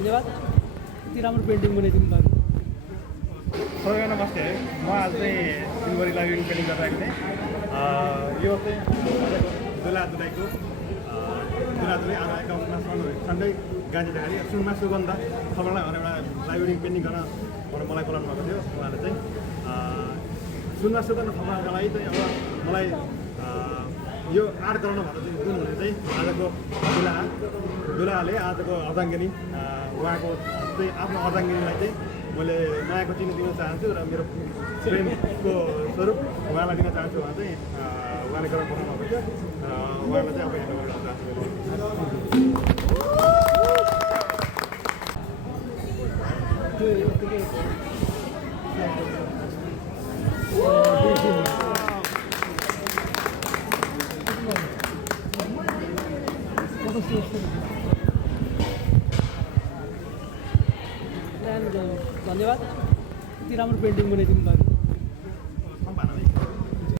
धन्यवाद। यति राम्रो पेन्टिङ बनाइदिनु भएको। सबैजना नमस्ते। म आज चाहिँ सिलगढी लाइब्रेरी पेन्टिङ गरिरहेको थिएँ। यो चाहिँ दुला दुलाईको दुला दुलाई आज एकाउन्टमा सन्डै गाजी जाँदाखेरि सुनमा सुगन्ध सबैलाई एउटा लाइब्रेरी पेन्टिङ गर्न मलाई बोलाउनु भएको थियो। उहाँले चाहिँ सुनमा सुगन्ध थप्नको लागि चाहिँ अब मलाई यो आर्ट गराउनु भनेर चाहिँ जुन हुने चाहिँ आजको दुलाले आजको अर्धाङ्गिनी उहाँको चाहिँ आफ्नो अर्धाङ्गिनीलाई चाहिँ मैले मायाको चिनी दिन चाहन्छु र मेरो प्रेमको स्वरूप उहाँलाई दिन चाहन्छु। उहाँ चाहिँ उहाँले गरेर पठाउनु भएको थियो। उहाँलाई चाहिँ अब हेर्नु गर्न धन्यवाद। यति राम्रो पेन्टिङ बनाइदिनु भएको।